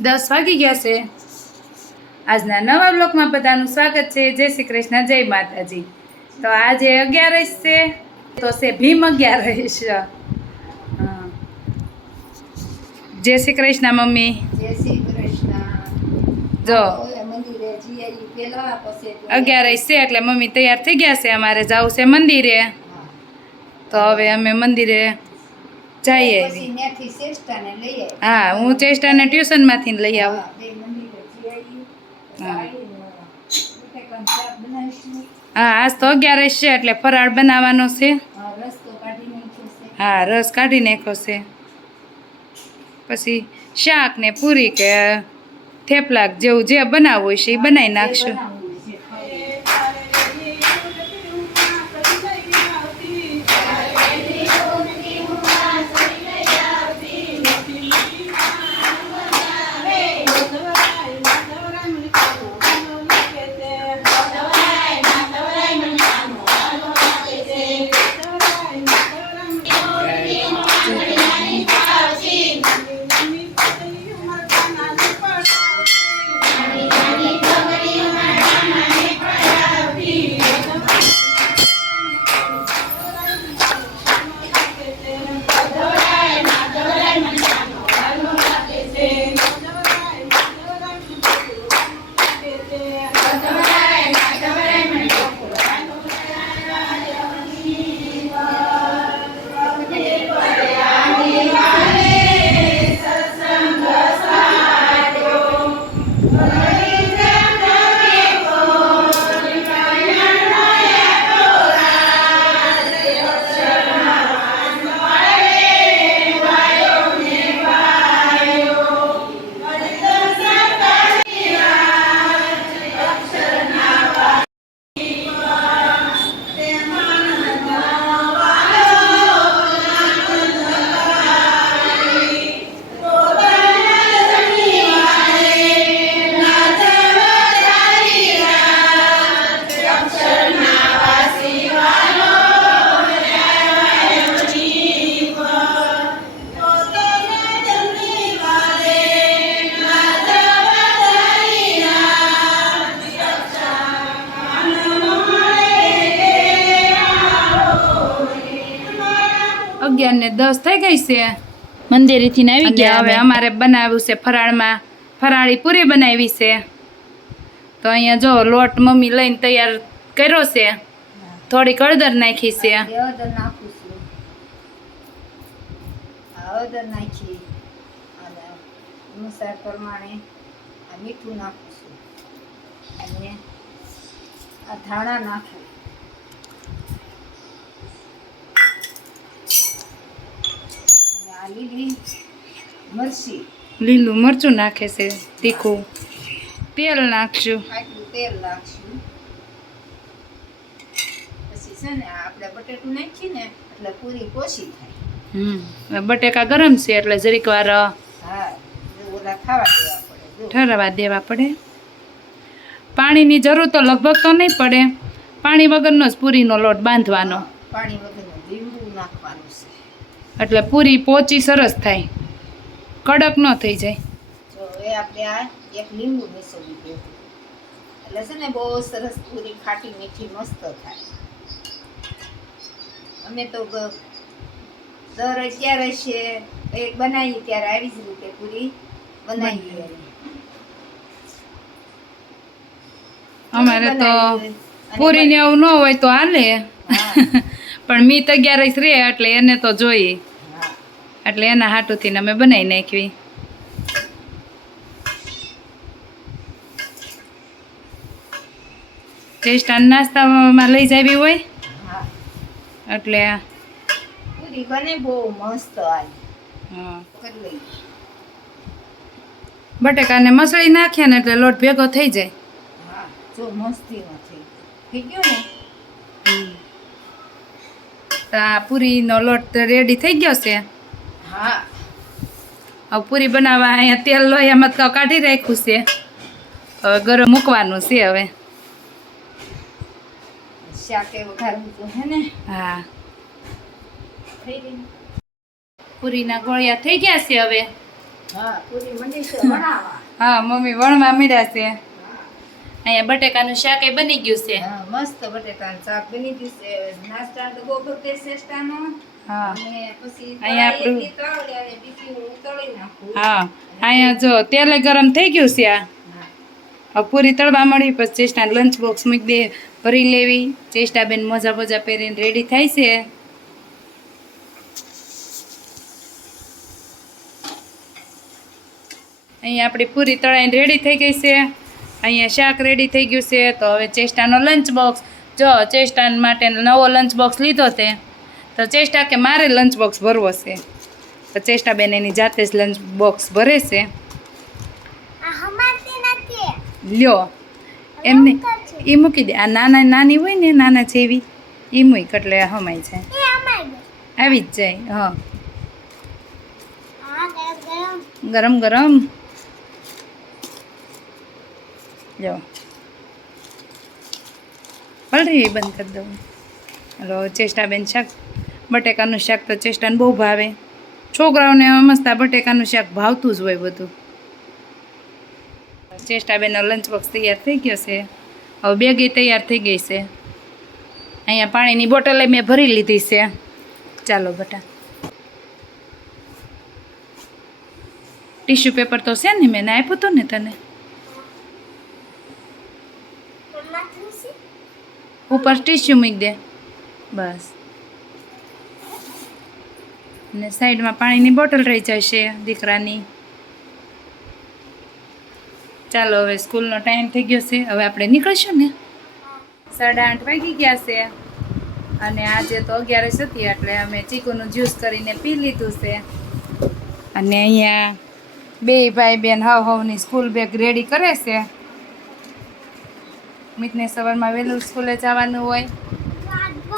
દસ વાગી ગયા છે. આજના નવા બ્લોકમાં બધાનું સ્વાગત છે. જય શ્રી કૃષ્ણ જય માતાજી. તો આજે અગિયારસ છે. તો છે ભીમ અગિયારસ. જય શ્રી કૃષ્ણ મમ્મી. જય શ્રી કૃષ્ણ. જો. અગિયારસ છે એટલે મમ્મી તૈયાર થઈ ગયા છે. અમારે જવું છે મંદિરે. તો હવે અમે મંદિરે જઈ આવી હા હું ચેષ્ટાને ટ્યુશનમાંથી લઈ આવું. હા, આજ તો અગિયારસ છે એટલે ફરાળ બનાવવાનો છે. હા, રસ કાઢી નાખ્યો છે. પછી શાક ને પૂરી કે થેપલા જેવું જે બનાવવું હોય છે એ બનાવી નાખશું. અગિયાર ને દસ થઈ ગઈ છે. મંદિરેથી આવી ગયા હવે અમારે બનાવ્યું છે ફરાળમાં. ફરાળી પૂરી બનાવી છે. તો અહીંયા જો લોટ મમ્મી લઈને તૈયાર કર્યો છે. થોડી કળદર નાખી છે. હળદર નાખી અનુસાર પ્રમાણે મીઠું નાખું છું. અને આ ધાણા નાખું અને આ લીલી મરચી લીલું મરચું નાખે છે તીખું. તેલ નાખશું તેલ નાખશું. પછી છે ને આપણે બટેટું નાખીએ ને એટલે પૂરી પોછી થાય. હમ બટેકા ગરમ છે એટલે જરીક વાર હા ઓલા ખાવા દેવા પડે ઠરવા દેવા પડે. પાણીની જરૂર તો લગભગ તો નહીં પડે. પાણી વગરનો જ પૂરીનો લોટ બાંધવાનો. પાણી વગરનો લીંબુ નાખવાનું છે. એટલે પૂરી પોચી સરસ થાય. કડક ન થઈ જાય. જો એ આપણે આ એક લીંબુ મિસળી દેવું એટલે છે ને બહુ સરસ પૂરી ખાટી મીઠી મસ્ત થાય. અમે તો દર અત્યારે છે એક બનાવીએ ત્યારે આવી જ રીતે પૂરી બનાવીએ. અમારે તો પૂરી ને એવું ન હોય તો હાલે. પણ મીત અગિયારસ રે એટલે એને તો જોઈએ. એટલે એના હાટુથી અમે બનાવી નાખવી. ટેસ્ટ નાસ્તામાં લઈ જવી હોય? હા. એટલે પૂરી બને બહુ મસ્ત આવી બટેકાને મસળી નાખીએ ને એટલે લોટ ભેગો થઈ જાય. હા જો મસ્તી નથી થઈ ગયો ને? પૂરીનો લોટ રેડી થઈ ગયો છે? હવે પૂરી બનાવવા અહીંયા તેલ લોહીમાં તો કાઢી રાખ્યું છે. હવે ગરમ મૂકવાનું છે હવે. હે ને? હા. પૂરીના ગોળિયા થઈ ગયા છે હવે. હા મમ્મી વણવા મળ્યા છે. અહીંયા બટેકાનું શાક એ બની ગયું છે. હા મસ્ત બટેકાનું શાક બની ગયું છે. નાસ્તા તો હા. અને પછી અહીંયા આપણું- એટલી અને બીજી તળી નાખું. હા અહીંયા જો તેલ ગરમ થઈ ગયું છે આ. પૂરી તળવા મળી પછી ચેસ્ટા લંચ બોક્સ મૂકી દે ભરી લેવી. ચેસ્ટા બેન મોજા મોજા પહેરીને રેડી થાય છે. અહીંયા આપણી પૂરી તળાઈને રેડી થઈ ગઈ છે. અહીંયા શાક રેડી થઈ ગયું છે તો હવે ચેસ્ટાનો લંચ બોક્સ જો ચેસ્ટા માટે નવો લંચ બોક્સ લીધો તે તો ચેસ્ટા કે મારે લંચ બોક્સ ભરવો છે? તો ચેષ્ટાબેન એની જાતે જ લંચ બોક્સ ભરે છે. લ્યો. એમને એ મૂકી દે. આ નાના નાની હોય ને નાના જેવી એ મૂક એટલે હમાય છે. આવી જ જાય હા. ગરમ ગરમ. જો. પલરી બંધ કરી દઉં. હલો, ચેષ્ટાબેન શાક, બટેકાનું શાક તો ચેષ્ટાને બહુ ભાવે. છોકરાઓને મસ્ત આ બટેકાનું શાક ભાવતું જ હોય બધું. ચેષ્ટાબેનનો લંચ બોક્સ તૈયાર થઈ ગયો છે. હવે બેગે તૈયાર થઈ ગઈ છે. અહીંયા પાણીની બોટલે મેં ભરી લીધી છે. ચાલો બટા. ટીશ્યુ પેપર તો છે ને મેં આપ્યું હતું ને તને? ઉપર ટીશ્યુ મૂકી દે. બસ. ને સાઈડમાં પાણીની બોટલ રહી જશે દીકરાની. ચાલો હવે સ્કૂલનો ટાઈમ થઈ ગયો છે. હવે આપણે નીકળીશું ને? સાડા આઠ વાગી ગયા છે. અને આજે તો અગિયારસ હતી, એટલે અમે ચીકુનું જ્યુસ કરીને પી લીધું છે. અને અહીંયા બે ભાઈ બેન હાવ હાવની સ્કૂલ બેગ રેડી કરે છે. મિતને સવારમાં વહેલું સ્કૂલે જવાનું હોય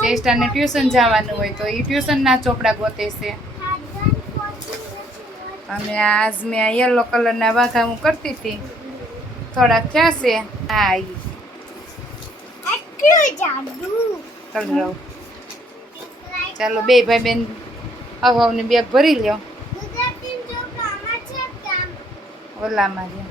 ચેસ્ટાને ટ્યુશન જવાનું હોય તો એ ટ્યુશનના ચોપડા ગોતે છે. અને આજ મેં આ યલો કલરના વાઘા હું કરતી હતી. થોડાક થયા છે. હા ચાલો બે ભાઈ બેન હવાની બેગ ભરી લ્યો. ઓલામાં રહ્યો